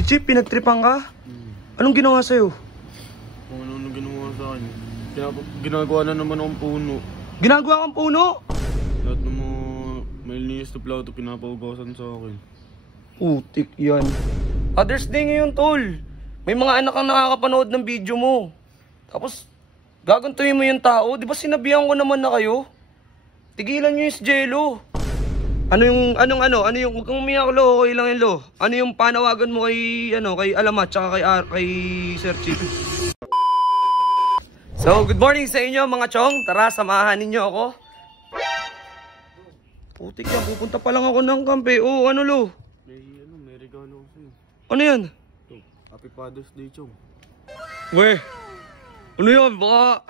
Si Chip, pinagtripan ka? Anong ginawa sa'yo? Kung ano ginawa sa akin. Kaya ginagawa na naman akong puno. Ginagawa kang puno? Lahat ng mga may linis na plato pinapaugasan sa akin. Putik yan. Father's Day ngayon, tol. May mga anak kang nakakapanood ng video mo. Tapos, gagantuin mo yung tao. Di ba sinabihan ko naman na kayo? Tigilan nyo yung si Jello. Ano yung, huwag kang umiyak, lo, okay lang yun, lo. Ano yung panawagan mo kay, kay Alamat, tsaka kay Sir Chip? So, good morning sa inyo, mga chong. Tara, samahan ninyo ako. Putik yan, pupunta pa lang ako ng kampe. Oh, ano, lo? May regalo ko sa'yo. Ano yan? Ito, Happy Father's Day, chong. Weh, ano yan? Baka...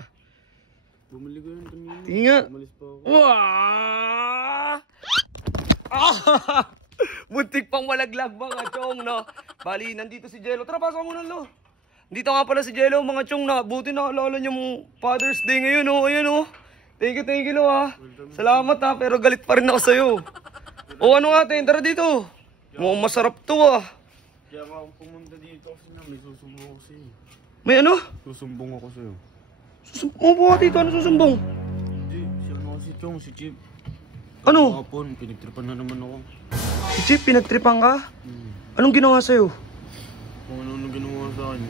Bumili ko yun kanina. Tinga. Umalis pa ako. Wah! Buntik pang malaglag mga chong, no? Bali, nandito si Jello. Tara, pasok muna, lo. Dito nga pala si Jello, mga chong, na. Buti nakalala niyo mong Father's Day ngayon, oh. Ayan, oh. Thank you, lo, ha. Salamat, ha. Pero galit pa rin ako sa'yo. O, ano nga, tara dito. Mukhang masarap to, ah. Kaya nga akong pumunta dito kasi na may susumbong ako sa'yo. May ano? Susumbong ako sa'yo. Susumbong po ka dito. Ano susumbong? Hindi, si ano kasi chong, si Chip. Ano? Kapon, pinagtripan na naman ako. Si Chip, pinagtripan ka? Anong ginawa sa'yo? Kung ano ginawa sa akin.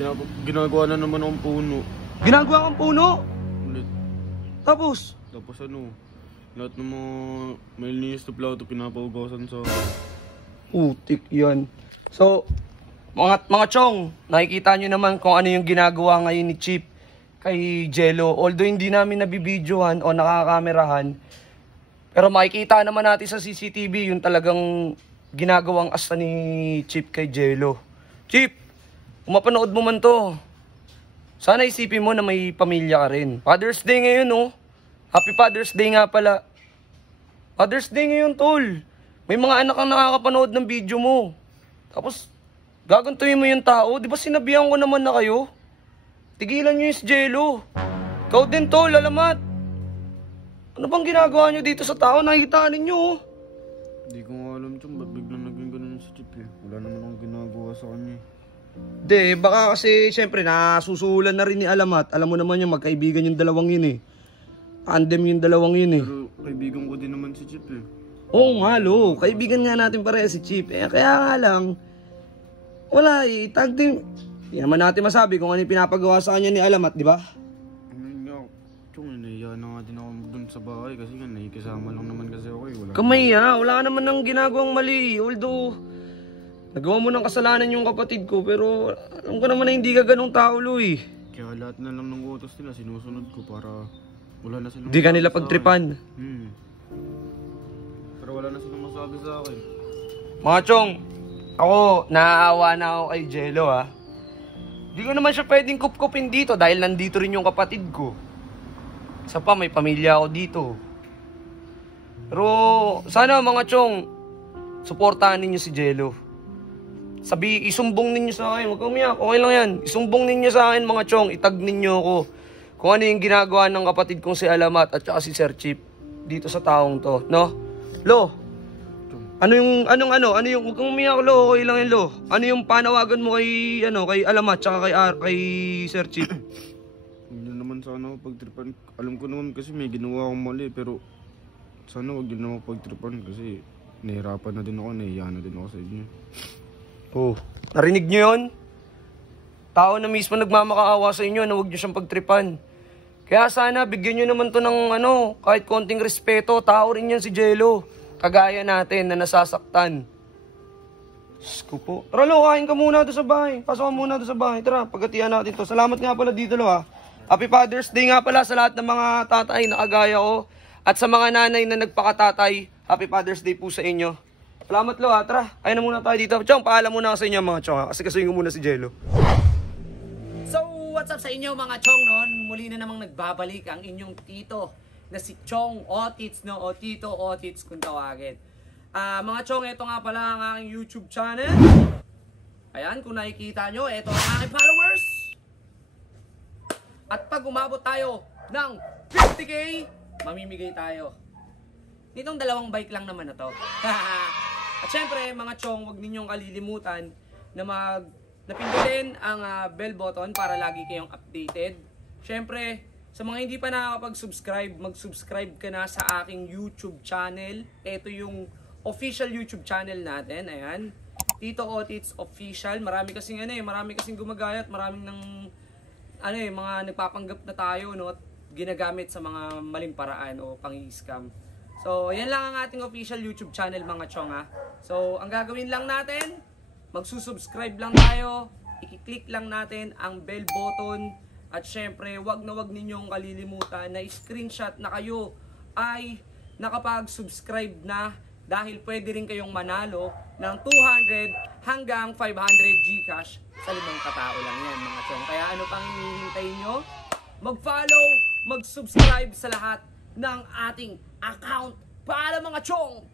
Kaya ginagawa na naman akong puno. Ginagawa kang puno? Ulit. Tapos? Tapos ano, lahat ng mga may linis na plato pinapaugasan sa akin. Putik yan. So, mga chong, nakikita nyo naman kung ano yung ginagawa ngayon ni Chip kay Jello. Although hindi namin nabibidyohan o nakakamerahan, pero makikita naman natin sa CCTV yung talagang ginagawang asta ni Chip kay Jello. Chip, kung mapanood mo man to, sana isipin mo na may pamilya ka rin. Father's Day ngayon, oh. Happy Father's Day nga pala. Father's Day ngayon, tol. May mga anak kang nakakapanood ng video mo. Tapos, gagantuin mo yung tao. Di ba sinabihan ko naman na kayo? Tigilan nyo yung si Jello. Ikaw din, tol, Alamat. Ano bang ginagawa nyo dito sa tao? Nakikita ninyo, oh. Hindi ko nga alam chong, ba't biglang naging ganun si Chip eh. Wala naman akong ginagawa sa kanya. Hindi, baka kasi syempre nasusulan na rin ni Alamat. Alam mo naman yung magkaibigan yung dalawang yun eh. Tandem yung dalawang yun eh. Pero kaibigan ko din naman si Chip eh. Oo nga, lo. Kaibigan nga natin pareha si Chip. Kaya nga lang, wala eh. Tag team. Hindi naman natin masabi kung ano yung pinapagawa sa kanya ni Alamat, di ba? Ayun nga, chong, nahiya na nga din ako dun sa bahay kasi nga nakikisama lang naman kasi ako eh. Kamay ha, wala naman nang ginagawang mali. Although, nagawa mo ng kasalanan yung kapatid ko, pero alam ko naman na hindi ka ganong tao, lo eh. Kaya lahat na lang ng utos nila sinusunod ko para wala na silang Di ka nila masabi sa pagtripan. akin. Pero wala na silang masabi sa akin. Mga chong, ako, naaawa na ako kay Jello ha. Di ko naman siya pwedeng kupkupin dito dahil nandito rin yung kapatid ko. Isa pa, may pamilya ako dito. Pero, sana mga chong, suportahan ninyo si Jello. Isumbong ninyo sa akin, huwag kang umiyak, okay lang yan. Isumbong ninyo sa akin mga chong, itag ninyo ako. Kung ano yung ginagawa ng kapatid kong si Alamat at saka si Sir Chip dito sa taong to, no? Lo, ano yung, huwag kang umiyak, lo, okay lang yan, lo. Ano yung panawagan mo kay, kay Alamat, tsaka kay Sir Chip? Hindi naman sana ako pagtripan. Alam ko naman kasi may ginawa akong mali, pero sana wag din naman pagtripan kasi nahirapan na din ako, nahiya na din ako sa inyo. Oh, narinig nyo yun? Tao na mismo nagmamakaawa sa inyo na huwag nyo siyang pagtripan. Kaya sana bigyan nyo naman to ng kahit konting respeto. Tao rin yan si Jello. Kagaya natin na nasasaktan. Diyos ko po. Tara lo, kain ka muna doon sa bahay. Pasok ka muna doon sa bahay. Tara, pagkatiyan natin to. Salamat nga pala dito lo ha. Happy Father's Day nga pala sa lahat ng mga tatay na kagaya ko. At sa mga nanay na nagpakatatay, Happy Father's Day po sa inyo. Salamat lo ha. Tara, kain na muna tayo dito. Chong, paalam muna ako sa inyo mga chong ha. Kasi kasuhin ko muna si Jello. So, what's up sa inyo mga chong noon? Muli na namang nagbabalik ang inyong tito na si Chong Otits, no? O Tito Otits kung tawagin. Mga chong, ito nga pala ang aking YouTube channel. Ayan, kung nakikita nyo, ito ang aking followers. At pag umabot tayo ng 50k, mamimigay tayo. Nitong dalawang bike lang naman na to. At syempre, mga chong, huwag ninyong kalilimutan na pindutin ang bell button para lagi kayong updated. Syempre, sa mga hindi pa nakakapag-subscribe, mag-subscribe ka na sa aking YouTube channel. Ito yung official YouTube channel natin. Ayan. Tito Otits Official. Marami kasing gumagayat, maraming mga nagpapanggap na tayo, no, at ginagamit sa mga maling paraan o pang-scam. So, yan lang ang ating official YouTube channel, mga chong, ha. So, ang gagawin lang natin, magsusubscribe lang tayo, i-click lang natin ang bell button, at syempre, wag ninyong kalilimutan na screenshot na kayo ay nakapag-subscribe na, dahil pwede rin kayong manalo ng 200 hanggang 500 GCash sa 5 katao lang yan, mga chong. Kaya ano pang hinihintay nyo? Mag-follow, mag-subscribe sa lahat ng ating account para, mga chong.